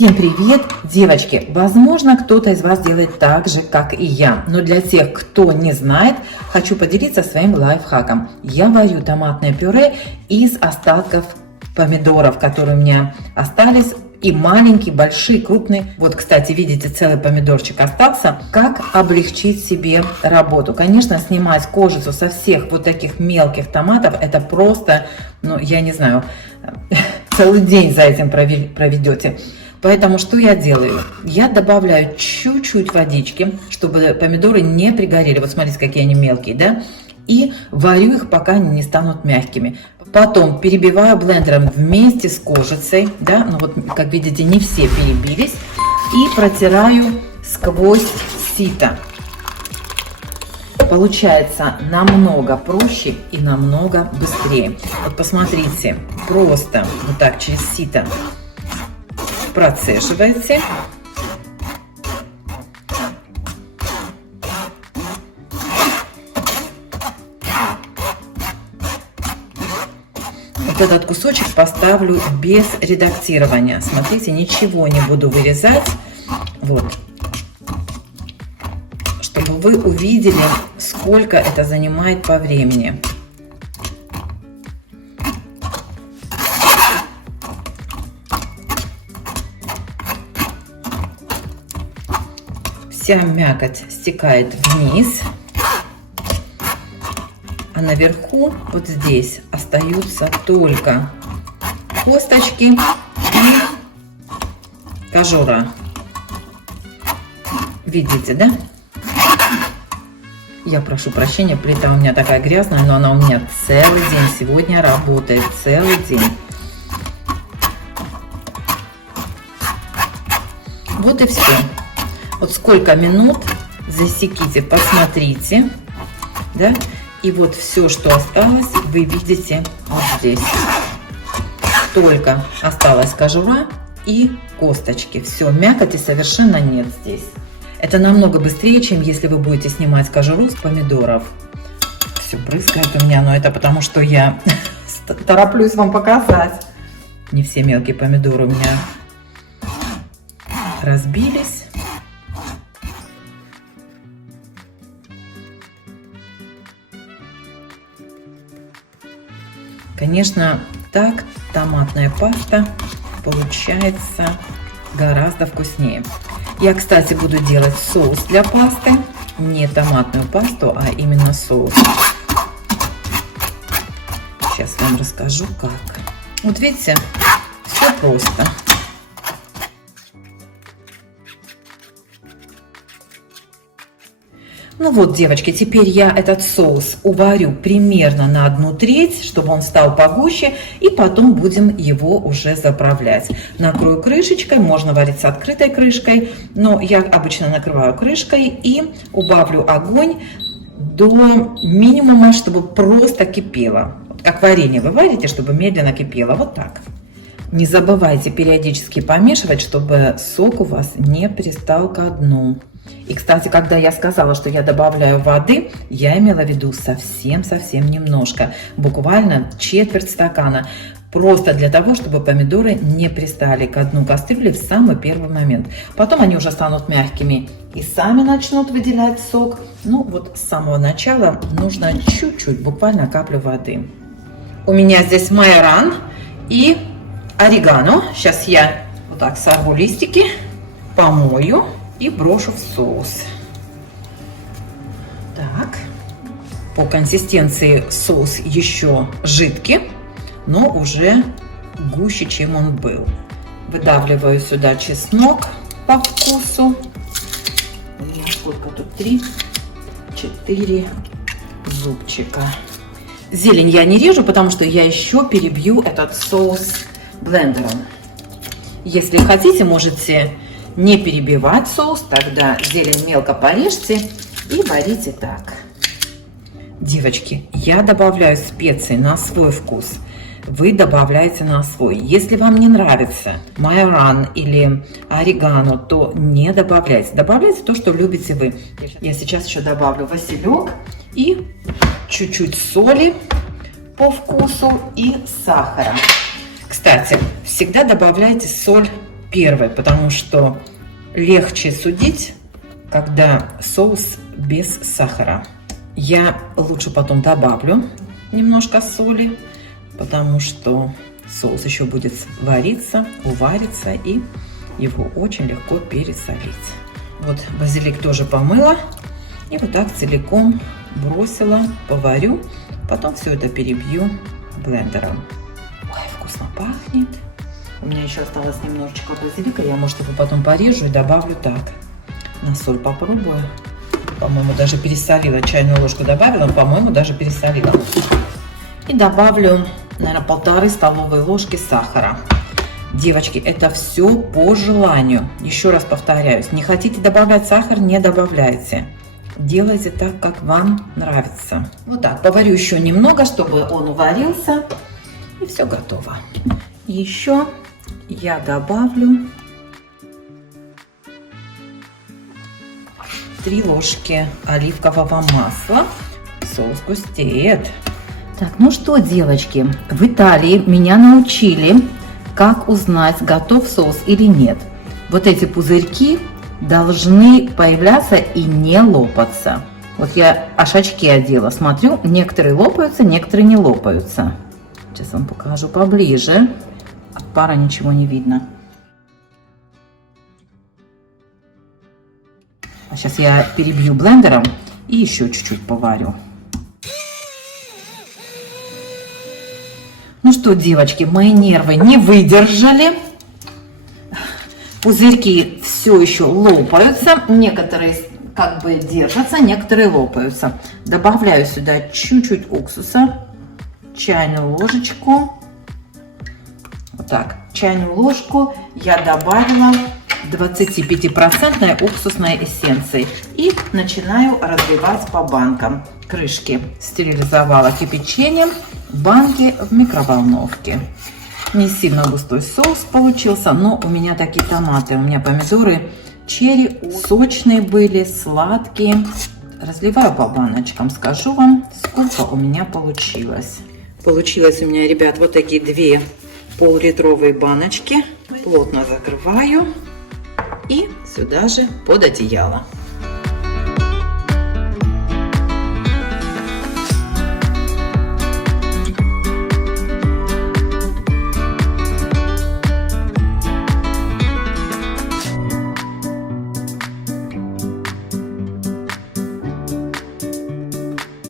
Всем привет, девочки! Возможно, кто-то из вас делает так же, как и я. Но для тех, кто не знает, хочу поделиться своим лайфхаком. Я варю томатное пюре из остатков помидоров, которые у меня остались. И маленькие, большие, крупные. Вот, кстати, видите, целый помидорчик остался. Как облегчить себе работу? Конечно, снимать кожицу со всех вот таких мелких томатов, это просто, ну, я не знаю, целый день за этим проведете. Поэтому что я делаю? Я добавляю чуть-чуть водички, чтобы помидоры не пригорели. Вот смотрите, какие они мелкие, да? И варю их, пока они не станут мягкими. Потом перебиваю блендером вместе с кожицей, да? Ну вот, как видите, не все перебились. И протираю сквозь сито. Получается намного проще и намного быстрее. Вот посмотрите, просто вот так через сито процеживаете. Вот этот кусочек поставлю без редактирования. Смотрите, ничего не буду вырезать. Вот. Чтобы вы увидели, сколько это занимает по времени. Вся мякоть стекает вниз, а наверху вот здесь остаются только косточки и кожура. Видите, да? Я прошу прощения, плита у меня такая грязная, но она у меня целый день сегодня работает, целый день. Вот и все. Вот сколько минут засеките, посмотрите, да, и вот все, что осталось, вы видите вот здесь. Только осталась кожура и косточки. Все, мякоти совершенно нет здесь. Это намного быстрее, чем если вы будете снимать кожуру с помидоров. Все брызгает у меня, но это потому, что я тороплюсь вам показать. Не все мелкие помидоры у меня разбились. Конечно, так томатная паста получается гораздо вкуснее. Я, кстати, буду делать соус для пасты. Не томатную пасту, а именно соус. Сейчас вам расскажу, как. Вот видите, все просто. Ну вот, девочки, теперь я этот соус уварю примерно на 1/3, чтобы он стал погуще, и потом будем его уже заправлять. Накрою крышечкой, можно варить с открытой крышкой, но я обычно накрываю крышкой и убавлю огонь до минимума, чтобы просто кипело. Как варенье вы варите, чтобы медленно кипело, вот так. Не забывайте периодически помешивать, чтобы сок у вас не пристал ко дну. И, кстати, когда я сказала, что я добавляю воды, я имела в виду совсем-совсем немножко, буквально четверть стакана, просто для того, чтобы помидоры не пристали к дну кастрюли в самый первый момент. Потом они уже станут мягкими и сами начнут выделять сок. Ну вот с самого начала нужно чуть-чуть, буквально каплю воды. У меня здесь майоран и орегано. Сейчас я вот так сорву листики, помою и брошу в соус. Так, по консистенции соус еще жидкий, но уже гуще, чем он был. Выдавливаю сюда чеснок по вкусу. Сколько тут? 3-4 зубчика. Зелень я не режу, потому что я еще перебью этот соус блендером. Если хотите, можете не перебивать соус, тогда зелень мелко порежьте и варите так. Девочки, я добавляю специи на свой вкус. Вы добавляете на свой. Если вам не нравится майоран или орегано, то не добавляйте. Добавляйте то, что любите вы. Я сейчас еще добавлю василек и чуть-чуть соли по вкусу и сахара. Кстати, всегда добавляйте соль первый, потому что легче судить, когда соус без сахара. Я лучше потом добавлю немножко соли, потому что соус еще будет вариться, увариться, и его очень легко пересолить. Вот базилик тоже помыла и вот так целиком бросила, поварю, потом все это перебью блендером. Ой, вкусно пахнет. У меня еще осталось немножечко базилика, я, может, его потом порежу и добавлю так. На соль попробую. По-моему, даже пересолила. Чайную ложку добавила, по-моему, даже пересолила. И добавлю, наверное, 1,5 столовые ложки сахара. Девочки, это все по желанию. Еще раз повторяюсь, не хотите добавлять сахар, не добавляйте. Делайте так, как вам нравится. Вот так, поварю еще немного, чтобы он уварился. И все готово. Еще я добавлю 3 ложки оливкового масла. Соус густеет. Так, ну что, девочки, в Италии меня научили, как узнать, готов соус или нет. Вот эти пузырьки должны появляться и не лопаться. Вот я аж очки одела, смотрю, некоторые лопаются, некоторые не лопаются. Сейчас вам покажу поближе. От пара ничего не видно. А сейчас я перебью блендером и еще чуть-чуть поварю. Ну что, девочки, мои нервы не выдержали. Пузырьки все еще лопаются. Некоторые как бы держатся, некоторые лопаются. Добавляю сюда чуть-чуть уксуса. Чайную ложечку. Вот так. Чайную ложку я добавила 25% уксусной эссенции. И начинаю разливать по банкам. Крышки стерилизовала кипячением. Банки в микроволновке. Не сильно густой соус получился, но у меня такие томаты, у меня помидоры черри сочные были, сладкие. Разливаю по баночкам, скажу вам, сколько у меня получилось. Получилось у меня, ребят, вот такие 2 пол-литровые баночки. Плотно закрываю и сюда же под одеяло.